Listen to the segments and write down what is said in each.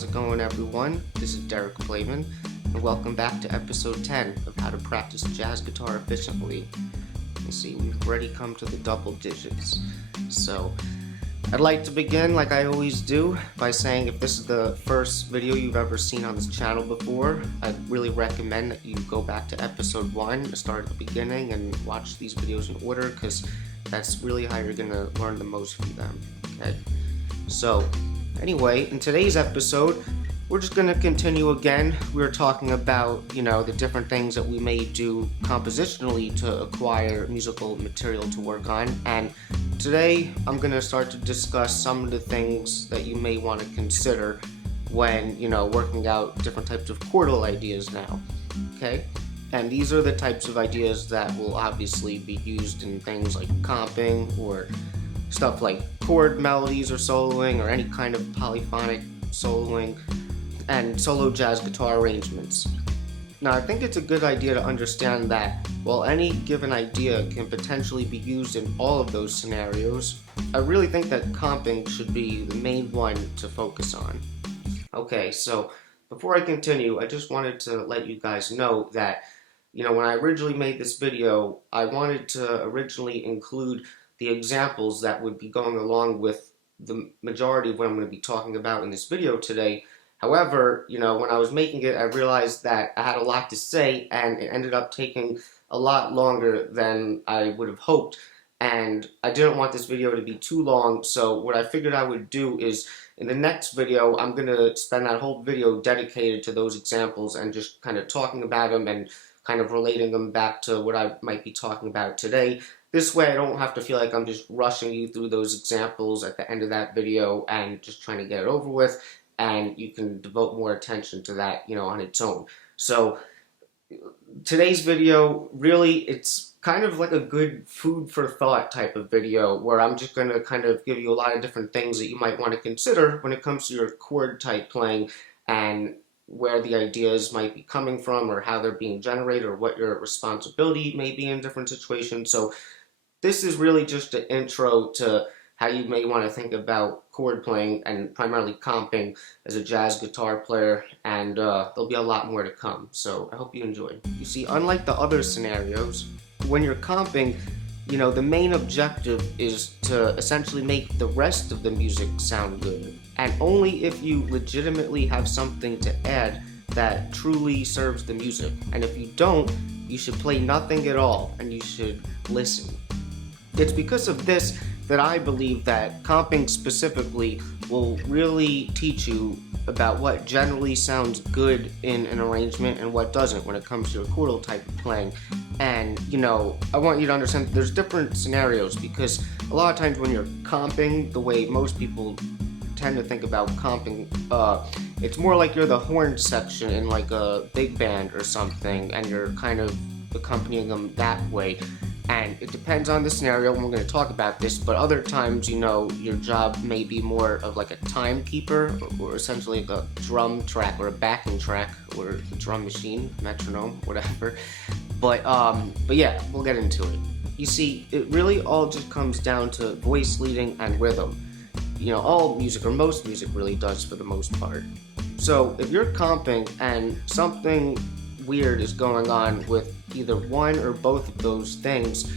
how's it going, everyone? This is Derek Playman, and welcome back to episode 10 of How to Practice Jazz Guitar Efficiently. You see, we've already come to the double digits. So, I'd like to begin, like I always do, by saying if this is the first video you've ever seen on this channel before, I'd really recommend that you go back to episode 1, start at the beginning, and watch these videos in order, because that's really how you're going to learn the most from them, okay? So, anyway, in today's episode, we're just going to continue again. We're talking about, the different things that we may do compositionally to acquire musical material to work on. And today, I'm going to start to discuss some of the things that you may want to consider when, working out different types of chordal ideas now. Okay? And these are the types of ideas that will obviously be used in things like comping or stuff like chord melodies or soloing or any kind of polyphonic soloing and solo jazz guitar arrangements. Now, I think it's a good idea to understand that while any given idea can potentially be used in all of those scenarios, I really think that comping should be the main one to focus on. Okay, so before I continue, I just wanted to let you guys know that, when I originally made this video, I wanted to originally include the examples that would be going along with the majority of what I'm going to be talking about in this video today. However, when I was making it, I realized that I had a lot to say, and it ended up taking a lot longer than I would have hoped. And I didn't want this video to be too long, so what I figured I would do is, in the next video, I'm going to spend that whole video dedicated to those examples and just kind of talking about them and kind of relating them back to what I might be talking about today. This way I don't have to feel like I'm just rushing you through those examples at the end of that video and just trying to get it over with, and you can devote more attention to that, on its own. So today's video, really, it's kind of like a good food for thought type of video where I'm just going to kind of give you a lot of different things that you might want to consider when it comes to your chord type playing and where the ideas might be coming from or how they're being generated or what your responsibility may be in different situations. So this is really just an intro to how you may want to think about chord playing and primarily comping as a jazz guitar player, and there'll be a lot more to come, so I hope you enjoy. You see, unlike the other scenarios, when you're comping, the main objective is to essentially make the rest of the music sound good, and only if you legitimately have something to add that truly serves the music. And if you don't, you should play nothing at all, and you should listen. It's because of this that I believe that comping specifically will really teach you about what generally sounds good in an arrangement and what doesn't when it comes to your chordal type of playing. And, I want you to understand that there's different scenarios, because a lot of times when you're comping, the way most people tend to think about comping, it's more like you're the horn section in like a big band or something, and you're kind of accompanying them that way. And it depends on the scenario, and we're going to talk about this, but other times, your job may be more of like a timekeeper, or essentially like a drum track or a backing track, or a drum machine, metronome, whatever. But yeah, we'll get into it. You see, it really all just comes down to voice leading and rhythm. All music, or most music really does for the most part. So if you're comping and something weird is going on with either one or both of those things,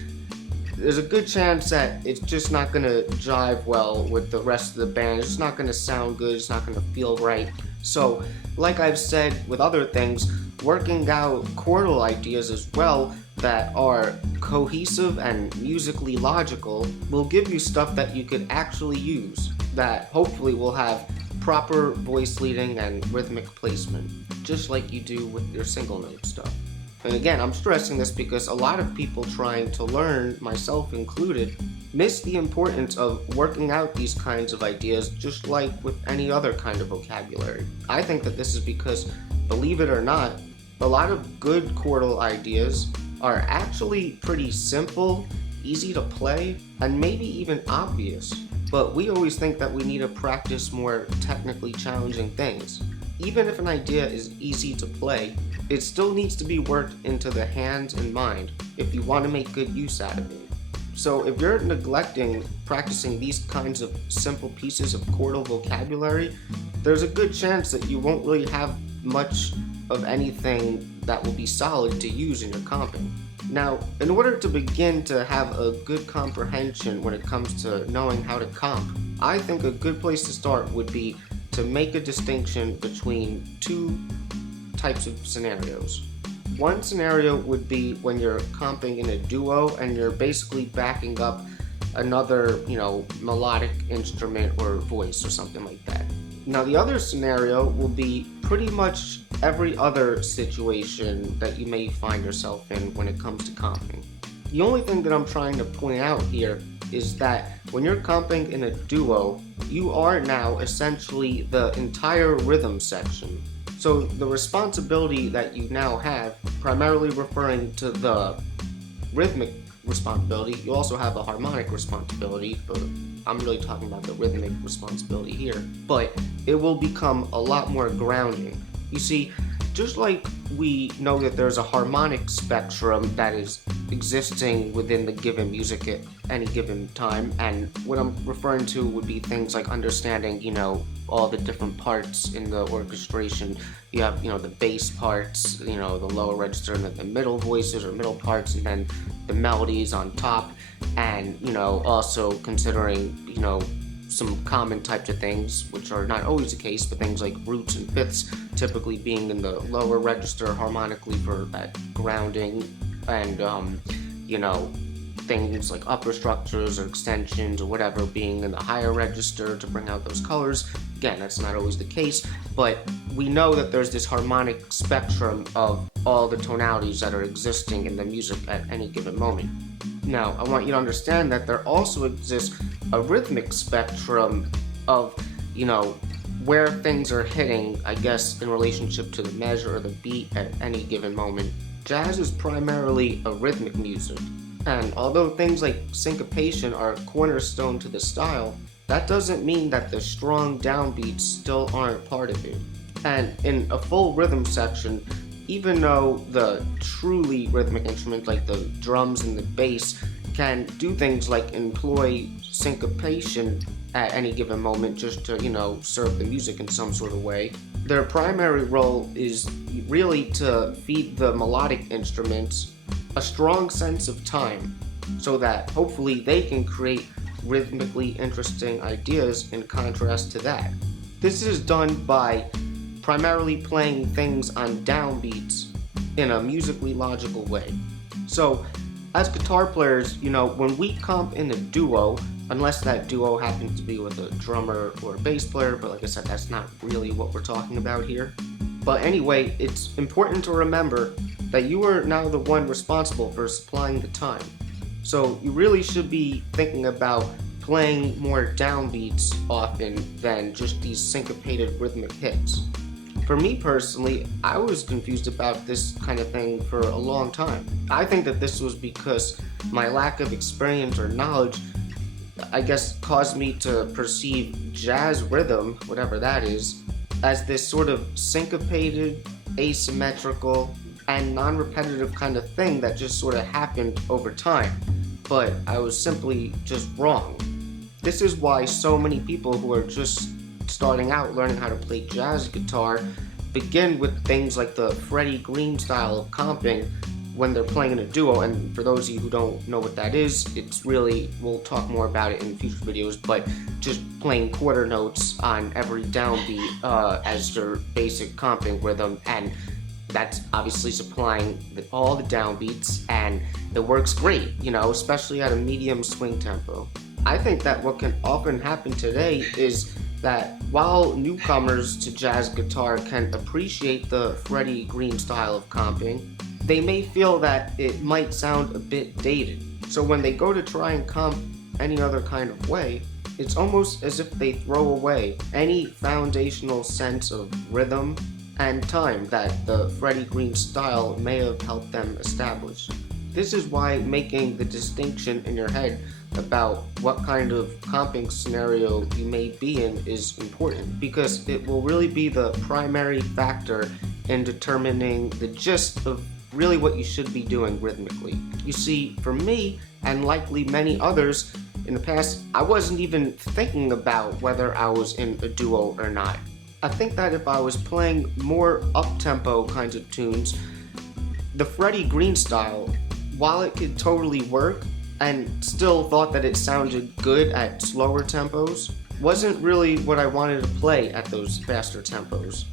there's a good chance that it's just not going to jive well with the rest of the band. It's just not going to sound good. It's not going to feel right. So, like I've said with other things, working out chordal ideas as well that are cohesive and musically logical will give you stuff that you could actually use, that hopefully will have proper voice leading and rhythmic placement, just like you do with your single note stuff. And again, I'm stressing this because a lot of people trying to learn, myself included, miss the importance of working out these kinds of ideas just like with any other kind of vocabulary. I think that this is because, believe it or not, a lot of good chordal ideas are actually pretty simple, easy to play, and maybe even obvious. But we always think that we need to practice more technically challenging things. Even if an idea is easy to play, it still needs to be worked into the hands and mind if you want to make good use out of it. So if you're neglecting practicing these kinds of simple pieces of chordal vocabulary, there's a good chance that you won't really have much of anything that will be solid to use in your comping. Now, in order to begin to have a good comprehension when it comes to knowing how to comp, I think a good place to start would be to make a distinction between two types of scenarios. One scenario would be when you're comping in a duo and you're basically backing up another, melodic instrument or voice or something like that. Now, the other scenario will be pretty much every other situation that you may find yourself in when it comes to comping. The only thing that I'm trying to point out here is that when you're comping in a duo, you are now essentially the entire rhythm section. So the responsibility that you now have, primarily referring to the rhythmic responsibility, you also have a harmonic responsibility, but I'm really talking about the rhythmic responsibility here. But it will become a lot more grounding. You see, just like we know that there's a harmonic spectrum that is existing within the given music at any given time, and what I'm referring to would be things like understanding, all the different parts in the orchestration. You have, the bass parts, the lower register, and then the middle voices or middle parts, and then the melodies on top, and, also considering, some common types of things, which are not always the case, but things like roots and fifths typically being in the lower register harmonically for that grounding, and, things like upper structures or extensions or whatever being in the higher register to bring out those colors. Again, that's not always the case, but we know that there's this harmonic spectrum of all the tonalities that are existing in the music at any given moment. Now, I want you to understand that there also exists a rhythmic spectrum of, where things are hitting, I guess, in relationship to the measure or the beat at any given moment. Jazz is primarily a rhythmic music, and although things like syncopation are a cornerstone to the style, that doesn't mean that the strong downbeats still aren't part of it. And in a full rhythm section, even though the truly rhythmic instruments like the drums and the bass can do things like employ syncopation at any given moment just to, serve the music in some sort of way, their primary role is really to feed the melodic instruments a strong sense of time so that hopefully they can create rhythmically interesting ideas in contrast to that. This is done by primarily playing things on downbeats in a musically logical way. So, as guitar players, when we comp in a duo, unless that duo happens to be with a drummer or a bass player, but like I said, that's not really what we're talking about here. But anyway, it's important to remember that you are now the one responsible for supplying the time. So you really should be thinking about playing more downbeats often than just these syncopated rhythmic hits. For me personally, I was confused about this kind of thing for a long time. I think that this was because my lack of experience or knowledge, I guess, caused me to perceive jazz rhythm, whatever that is, as this sort of syncopated, asymmetrical, and non-repetitive kind of thing that just sort of happened over time. But I was simply just wrong. This is why so many people who are just starting out learning how to play jazz guitar begin with things like the Freddie Green style of comping when they're playing in a duo. And for those of you who don't know what that is, it's really, we'll talk more about it in future videos, but just playing quarter notes on every downbeat as your basic comping rhythm, and that's obviously supplying all the downbeats, and it works great, especially at a medium swing tempo. I think that what can often happen today is that while newcomers to jazz guitar can appreciate the Freddie Green style of comping, they may feel that it might sound a bit dated. So when they go to try and comp any other kind of way, it's almost as if they throw away any foundational sense of rhythm and time that the Freddie Green style may have helped them establish. This is why making the distinction in your head about what kind of comping scenario you may be in is important, because it will really be the primary factor in determining the gist of really what you should be doing rhythmically. You see, for me, and likely many others in the past, I wasn't even thinking about whether I was in a duo or not. I think that if I was playing more up-tempo kinds of tunes, the Freddie Green style, while it could totally work and still thought that it sounded good at slower tempos, wasn't really what I wanted to play at those faster tempos.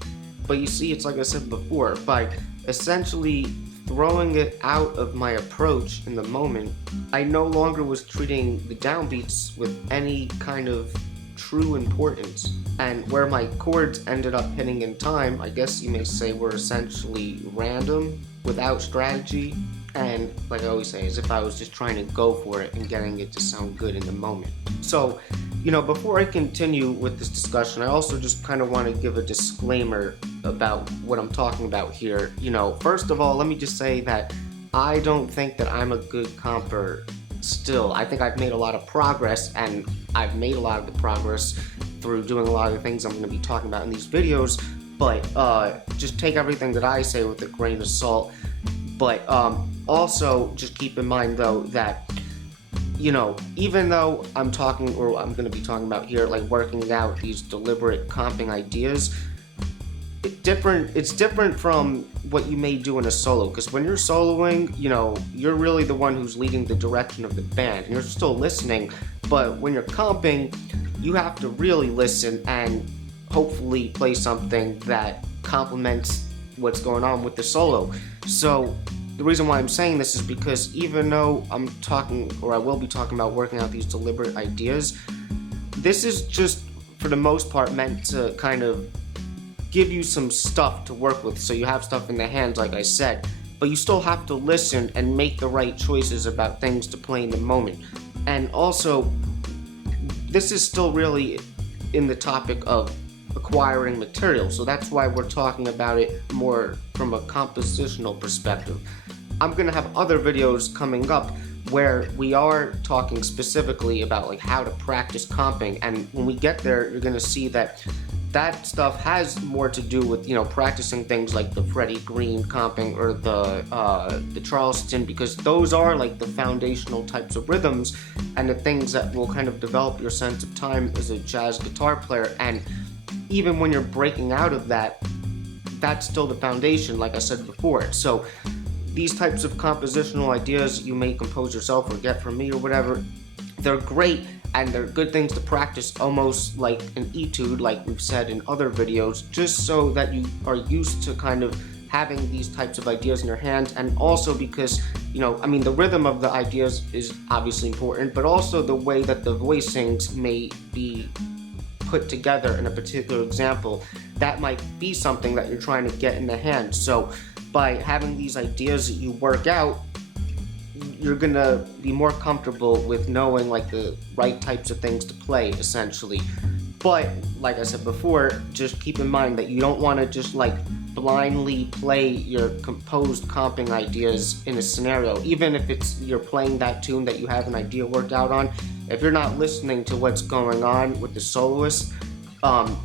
But you see, it's like I said before, by essentially throwing it out of my approach in the moment, I no longer was treating the downbeats with any kind of true importance. And where my chords ended up hitting in time, I guess you may say, were essentially random, without strategy, and like I always say, as if I was just trying to go for it and getting it to sound good in the moment. So, before I continue with this discussion, I also just kind of want to give a disclaimer about what I'm talking about here. First of all, let me just say that I don't think that I'm a good comper still. I think I've made a lot of progress, and I've made a lot of the progress through doing a lot of the things I'm going to be talking about in these videos, but just take everything that I say with a grain of salt. But also just keep in mind though that even though I'm talking, or I'm going to be talking about here, like working out these deliberate comping ideas, it's different from what you may do in a solo, because when you're soloing, you're really the one who's leading the direction of the band, and you're still listening. But when you're comping, you have to really listen and hopefully play something that complements what's going on with the solo. So the reason why I'm saying this is because even though I'm talking, or I will be talking about working out these deliberate ideas, this is just for the most part meant to kind of give you some stuff to work with, so you have stuff in the hands, like I said, but you still have to listen and make the right choices about things to play in the moment. And also, this is still really in the topic of acquiring material, so that's why we're talking about it more from a compositional perspective. I'm gonna have other videos coming up where we are talking specifically about like how to practice comping, and when we get there, you're gonna see that that stuff has more to do with practicing things like the Freddie Green comping or the Charleston, because those are like the foundational types of rhythms and the things that will kind of develop your sense of time as a jazz guitar player. And even when you're breaking out of that, that's still the foundation, like I said before. So these types of compositional ideas you may compose yourself or get from me or whatever, they're great, and they're good things to practice, almost like an etude, like we've said in other videos, just so that you are used to kind of having these types of ideas in your hands. And also because, the rhythm of the ideas is obviously important, but also the way that the voicings may be put together in a particular example, that might be something that you're trying to get in the hand. So by having these ideas that you work out, you're gonna be more comfortable with knowing like the right types of things to play, essentially. But like I said before, just keep in mind that you don't want to just like blindly play your composed comping ideas in a scenario. Even if you're playing that tune that you have an idea worked out on, if you're not listening to what's going on with the soloist,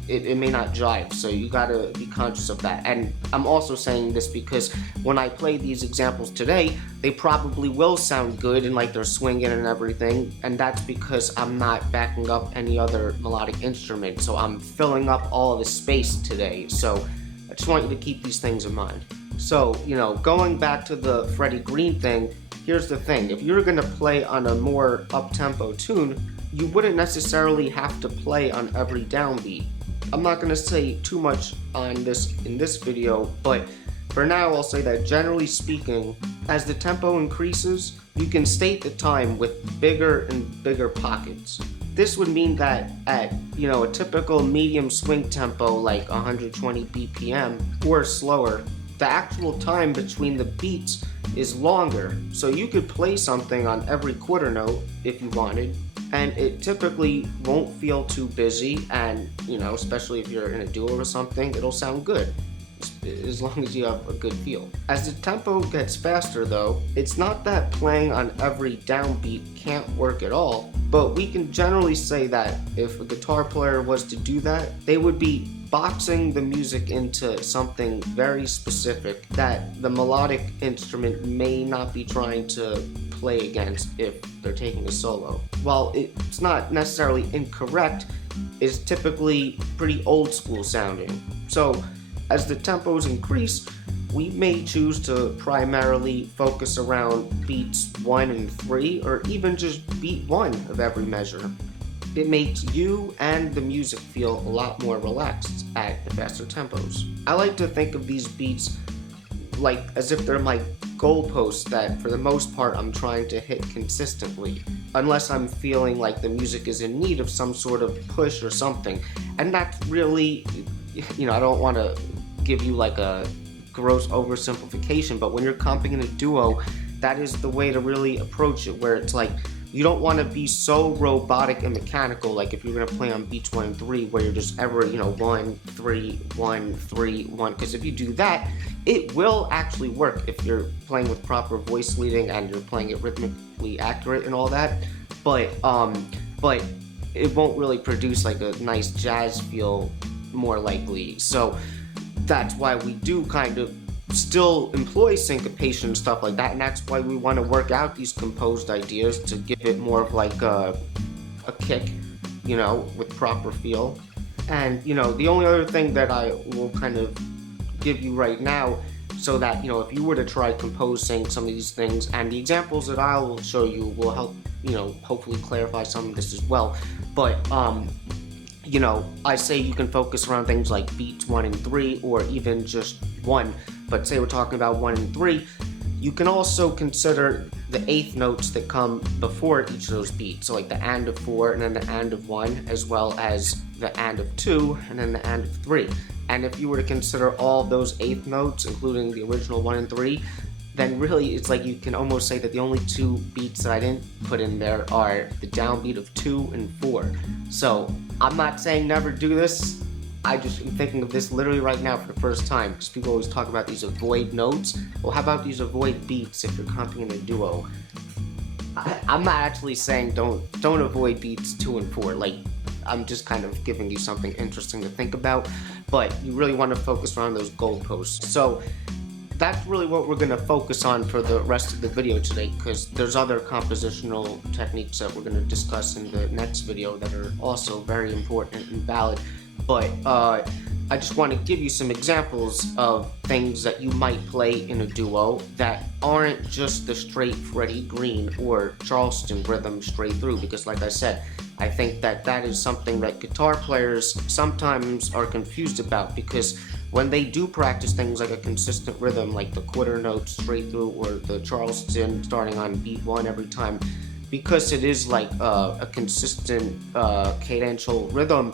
it may not jive, so you gotta be conscious of that. And I'm also saying this because when I play these examples today, they probably will sound good and like they're swinging and everything, and that's because I'm not backing up any other melodic instrument, so I'm filling up all the space today. So I just want you to keep these things in mind. So, going back to the Freddie Green thing, here's the thing: if you're gonna play on a more up-tempo tune, you wouldn't necessarily have to play on every downbeat. I'm not going to say too much on this in this video, but for now I'll say that generally speaking, as the tempo increases, you can state the time with bigger and bigger pockets. This would mean that at, a typical medium swing tempo like 120 BPM or slower, the actual time between the beats is longer. So you could play something on every quarter note if you wanted, and it typically won't feel too busy, and especially if you're in a duo or something, it'll sound good as long as you have a good feel. As the tempo gets faster though, it's not that playing on every downbeat can't work at all, but we can generally say that if a guitar player was to do that, they would be boxing the music into something very specific that the melodic instrument may not be trying to play against if they're taking a solo. While it's not necessarily incorrect, it's typically pretty old school sounding. So as the tempos increase, we may choose to primarily focus around beats 1 and 3, or even just beat 1 of every measure. It makes you and the music feel a lot more relaxed at the faster tempos. I like to think of these beats like as if they're my goalposts that for the most part I'm trying to hit consistently, unless I'm feeling like the music is in need of some sort of push or something. And that's really, I don't want to give you like a gross oversimplification, but when you're comping in a duo, that is the way to really approach it, where it's like you don't want to be so robotic and mechanical, like if you're going to play on beats 1 and 3, where you're just ever, 1, 3, 1, 3, 1, because if you do that, it will actually work if you're playing with proper voice leading and you're playing it rhythmically accurate and all that, but it won't really produce like a nice jazz feel more likely. So that's why we do kind of still employ syncopation and stuff like that, and that's why we want to work out these composed ideas to give it more of like a kick, with proper feel. And the only other thing that I will kind of give you right now, so that if you were to try composing some of these things, and the examples that I will show you will help hopefully clarify some of this as well, but I say you can focus around things like beats 1 and 3, or even just 1, but say we're talking about 1 and 3, you can also consider the eighth notes that come before each of those beats, so like the and of 4 and then the and of 1, as well as the and of 2 and then the and of 3. And if you were to consider all those eighth notes, including the original 1 and 3, then really it's like you can almost say that the only 2 beats that I didn't put in there are the downbeat of 2 and 4. So I'm not saying never do this, I just am thinking of this literally right now for the first time, because people always talk about these avoid notes. Well, how about these avoid beats if you're comping in a duo? I'm not actually saying don't avoid beats 2 and 4, like I'm just kind of giving you something interesting to think about, but you really want to focus around those goalposts. So that's really what we're going to focus on for the rest of the video today, because there's other compositional techniques that we're going to discuss in the next video that are also very important and valid. But I just want to give you some examples of things that you might play in a duo that aren't just the straight Freddie Green or Charleston rhythm straight through, because like I said, I think that is something that guitar players sometimes are confused about, because when they do practice things like a consistent rhythm, like the quarter notes straight through or the Charleston starting on beat 1 every time, because it is like a consistent cadential rhythm,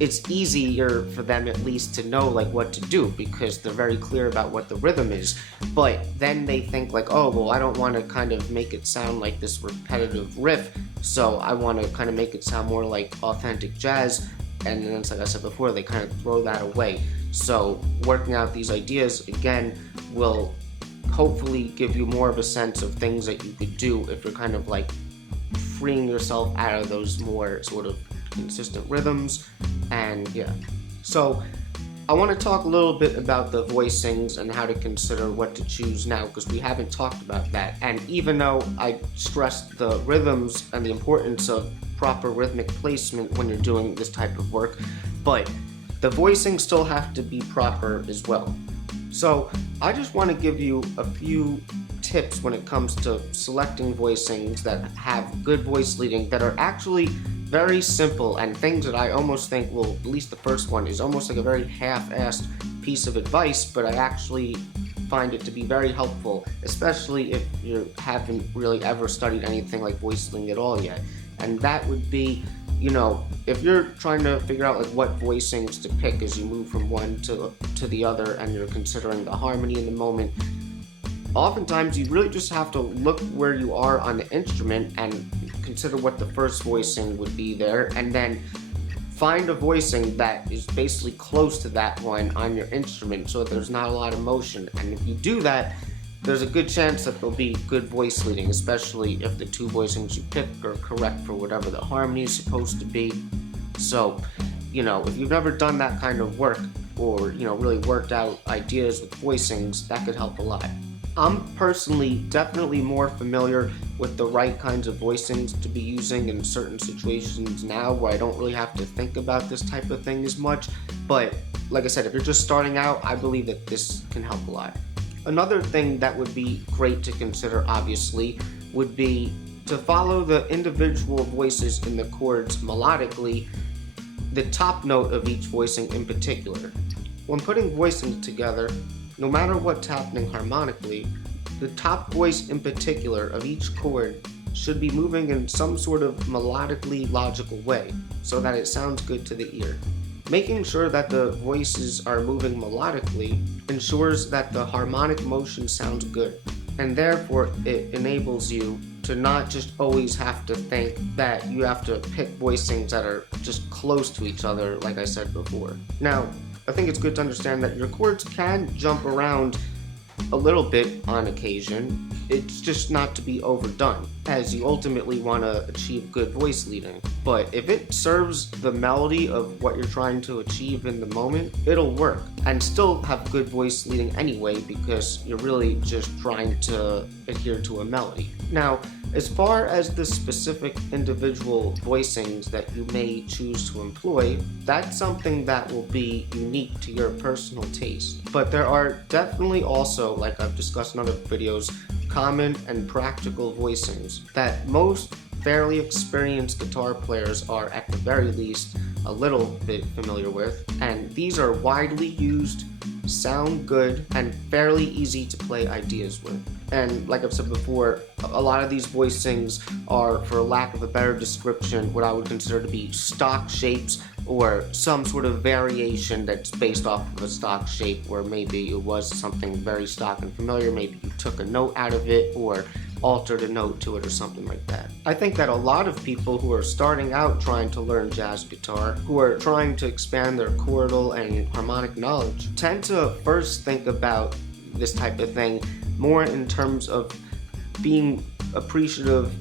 it's easier for them at least to know like what to do, because they're very clear about what the rhythm is. But then they think like, oh well, I don't want to kind of make it sound like this repetitive riff, so I want to kind of make it sound more like authentic jazz, and then like I said before, they kind of throw that away. So working out these ideas again will hopefully give you more of a sense of things that you could do if you're kind of like freeing yourself out of those more sort of consistent rhythms. And yeah, so I want to talk a little bit about the voicings and how to consider what to choose now, because we haven't talked about that. And even though I stressed the rhythms and the importance of proper rhythmic placement when you're doing this type of work, but the voicings still have to be proper as well. So I just want to give you a few tips when it comes to selecting voicings that have good voice leading, that are actually very simple, and things that I almost think, well, at least the first one is almost like a very half-assed piece of advice, but I actually find it to be very helpful, especially if you haven't really ever studied anything like voice leading at all yet. And that would be, if you're trying to figure out like what voicings to pick as you move from one to the other, and you're considering the harmony in the moment, oftentimes you really just have to look where you are on the instrument and consider what the first voicing would be there, and then find a voicing that is basically close to that one on your instrument so that there's not a lot of motion. And if you do that, there's a good chance that there'll be good voice leading, especially if the 2 voicings you pick are correct for whatever the harmony is supposed to be. So, if you've never done that kind of work, or, really worked out ideas with voicings, that could help a lot. I'm personally definitely more familiar with the right kinds of voicings to be using in certain situations now where I don't really have to think about this type of thing as much, but like I said, if you're just starting out, I believe that this can help a lot. Another thing that would be great to consider, obviously, would be to follow the individual voices in the chords melodically, the top note of each voicing in particular. When putting voicings together, no matter what's happening harmonically, the top voice in particular of each chord should be moving in some sort of melodically logical way so that it sounds good to the ear. Making sure that the voices are moving melodically ensures that the harmonic motion sounds good, and therefore it enables you to not just always have to think that you have to pick voicings that are just close to each other, like I said before. Now, I think it's good to understand that your chords can jump around a little bit on occasion. It's just not to be overdone, as you ultimately want to achieve good voice leading. But if it serves the melody of what you're trying to achieve in the moment, it'll work and still have good voice leading anyway, because you're really just trying to adhere to a melody. Now, as far as the specific individual voicings that you may choose to employ, that's something that will be unique to your personal taste. But there are definitely also, like I've discussed in other videos, common and practical voicings that most fairly experienced guitar players are, at the very least, a little bit familiar with, and these are widely used, sound good, and fairly easy to play ideas with. And like I've said before, a lot of these voicings are, for lack of a better description, what I would consider to be stock shapes, or some sort of variation that's based off of a stock shape, where maybe it was something very stock and familiar, maybe you took a note out of it or altered a note to it or something like that. I think that a lot of people who are starting out trying to learn jazz guitar, who are trying to expand their chordal and harmonic knowledge, tend to first think about this type of thing more in terms of being appreciative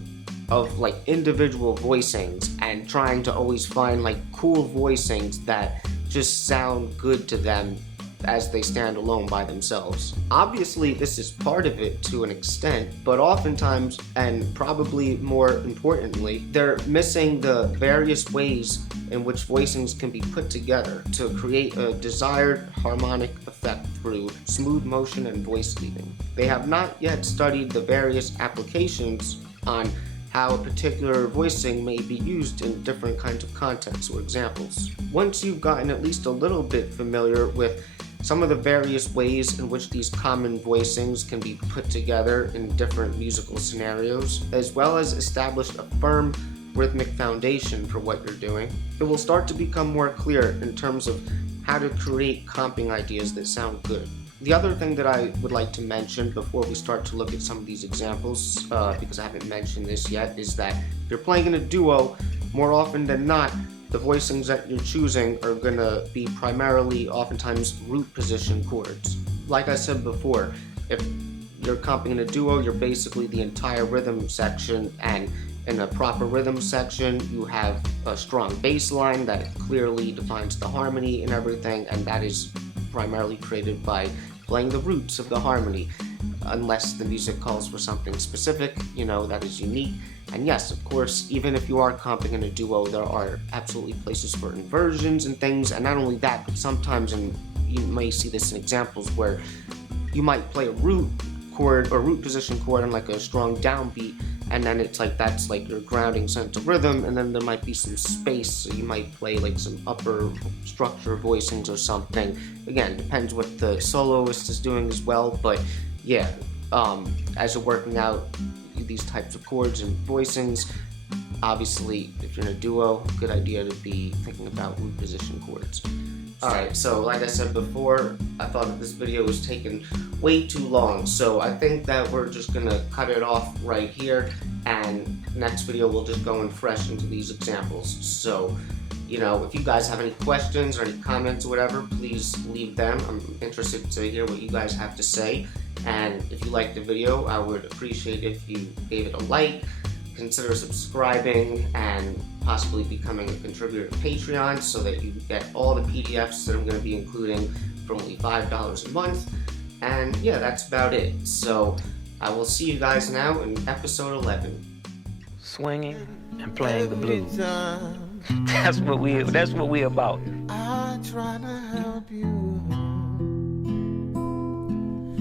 of like individual voicings and trying to always find like cool voicings that just sound good to them as they stand alone by themselves. Obviously, this is part of it to an extent, but oftentimes, and probably more importantly, they're missing the various ways in which voicings can be put together to create a desired harmonic effect through smooth motion and voice leading. They have not yet studied the various applications on how a particular voicing may be used in different kinds of contexts or examples. Once you've gotten at least a little bit familiar with some of the various ways in which these common voicings can be put together in different musical scenarios, as well as established a firm rhythmic foundation for what you're doing, it will start to become more clear in terms of how to create comping ideas that sound good. The other thing that I would like to mention before we start to look at some of these examples, because I haven't mentioned this yet, is that if you're playing in a duo, more often than not, the voicings that you're choosing are going to be primarily, oftentimes, root position chords. Like I said before, if you're comping in a duo, you're basically the entire rhythm section, and in a proper rhythm section, you have a strong bass line that clearly defines the harmony and everything, and that is primarily created by playing the roots of the harmony, unless the music calls for something specific, that is unique. And yes, of course, even if you are comping in a duo, there are absolutely places for inversions and things, and not only that, but sometimes, and you may see this in examples, where you might play a root chord or root position chord on like a strong downbeat, and then it's like that's like your grounding sense of rhythm, and then there might be some space, so you might play like some upper structure voicings or something. Again, depends what the soloist is doing as well, but yeah, as you're working out these types of chords and voicings, obviously if you're in a duo, good idea to be thinking about root position chords. Alright, so like I said before, I thought that this video was taking way too long, so I think that we're just gonna cut it off right here, and next video we'll just go in fresh into these examples. So, if you guys have any questions or any comments or whatever, please leave them. I'm interested to hear what you guys have to say, and if you liked the video, I would appreciate if you gave it a like, consider subscribing, and possibly becoming a contributor to Patreon so that you get all the PDFs that I'm going to be including for only $5 a month. And yeah, that's about it. So I will see you guys now in episode 11. Swinging and playing the blues. That's what we about. I try to help you.